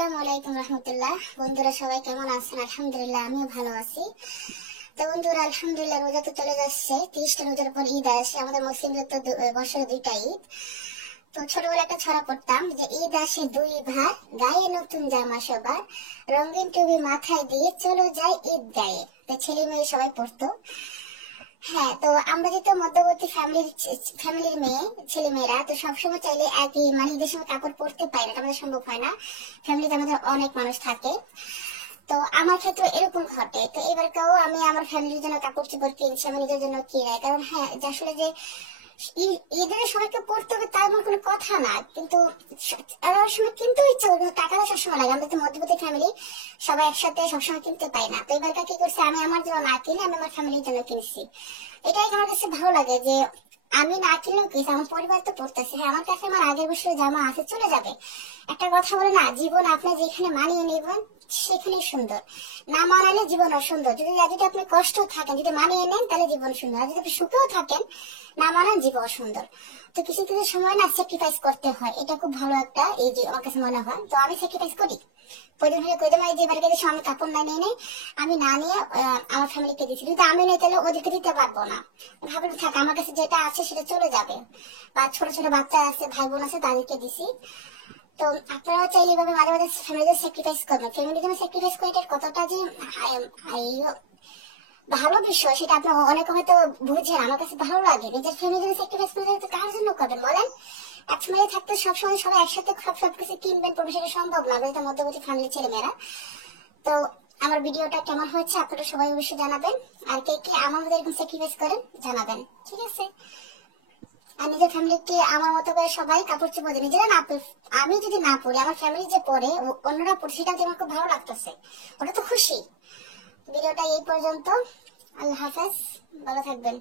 আসসালামু আলাইকুম রহমতুল্লাহ। বন্ধুরা সবাই কেমন আছেন? আলহামদুলিল্লাহ আমিও ভালো আছি। তো বন্ধুরা আলহামদুলিল্লাহ রোজা তো চলে যাচ্ছে, 30টা রোজার পর ঈদ আসে। আমাদের মুসলিমদের তো বছরে 2টা ঈদ। তো ছোটবেলা একটা ছড়া পড়তাম যে ঈদ আসে দুই ভার, গায়ে নতুন জামা সবার, রঙিন টুপি মাথায় দিয়ে চলো যাই ঈদ গায়ে। তো ছেলে মেয়ে সবাই পড়তো। হ্যাঁ, তো আমরা যেহেতু মধ্যবর্তী ফ্যামিলির মেয়ে, ছেলে মেয়েরা তো সবসময় চাইলে একই মানে ঈদের সময় কাপড় পরতে পারি না, আমাদের সম্ভব হয় না। ফ্যামিলিতে আমাদের অনেক মানুষ থাকে। তো আমার ক্ষেত্রে এরকম ঘটে। তো এবারকেও আমি আমার ফ্যামিলির জন্য কাপড় চোপড় কিনছি, আমার নিজের জন্য কিনাই। কারণ হ্যাঁ, যে আসলে যে ঈদের সবাইকে পড়তে হবে তার আমার কোনো কথা না, কিন্তু আমার সময় কিনতে ইচ্ছে হবে, কিন্তু টাকাটা সবসময় লাগে। আমাদের তো মধ্যবর্তী ফ্যামিলি, সবাই একসাথে সবসময় কিনতে পাই না। তো এবারটা কি করছে, আমি আমার জন্য না কিনে আমি আমার ফ্যামিলির জন্য কিনছি। এটাই আমার কাছে ভালো লাগে যে আমি না কিনলেও কি আমার পরিবার তো পড়তেছে। হ্যাঁ, আমার কাছে আমার আগের বছরের জামা আছে, চলে যাবে। একটা কথা বলে না, জীবন আপনি যেখানে মানিয়ে নেবেন সেখানেই সুন্দর, না মানালে জীবন অসুন্দর। যদি আপনি কষ্ট থাকেন, যদি মানিয়ে নেন তাহলে জীবন সুন্দর, আর যদি আপনি সুখেও থাকেন না মানান জীবন অসুন্দর। তো কিছু কিছু সময় না স্যাক্রিফাইস করতে হয়, এটা খুব ভালো একটা এই যে আমার কাছে মনে হয়। তো আমি স্যাক্রিফাইস করি। কয়দিন হলে কয়দিন যে বাড়িতে এসে আমি কাপড় না নিয়ে নেই, আমি না নিয়ে আমার ফ্যামিলিকে দিচ্ছি। যদি আমি নেই তাহলে ওদেরকে দিতে পারবো না। ভাবলাম থাক, আমার কাছে যেটা আছে সেটা চলে যাবে। বা ছোট ছোট বাচ্চা আছে, ভাই বোন আছে, তাদেরকে দিছি। তো আপনারা চাইলে এভাবে মাঝে মাঝে ফ্যামিলিদের স্যাক্রিফাইস করবেন। ফ্যামিলির জন্য স্যাক্রিফাইস করে এটার কতটা যে ভালো বিষয় সেটা আপনি অনেকে হয়তো বুঝেন। আমার কাছে ভালো লাগে। নিজের ফ্যামিলির জন্য স্যাক্রিফাইস করে তো কার জন্য করবেন বলেন? এক সময় থাকতে সবসময় সবাই একসাথে সবকিছু কিনবেন পড়বে, সেটা সম্ভব না। যেটা মধ্যবর্তী ফ্যামিলির ছেলেমেয়েরা। তো আমার ভিডিওটা কেমন হয়েছে আপনারা সবাই অবশ্যই জানাবেন। আর কে কে আমার মধ্যে এরকম স্যাক্রিফাইস করেন জানাবেন, ঠিক আছে? আর নিজের ফ্যামিলিকে আমার মতো করে সবাই কাপড় চোপড় দেয়, নিজেরা না আমি যদি না পড়ি, আমার ফ্যামিলি যে পড়ে অন্যরা পড়ে, সেটা আমার খুব ভালো লাগতেছে। ওটা তো খুশি। ভিডিওটা এই পর্যন্ত। আল্লাহ হাফেজ, ভালো থাকবেন।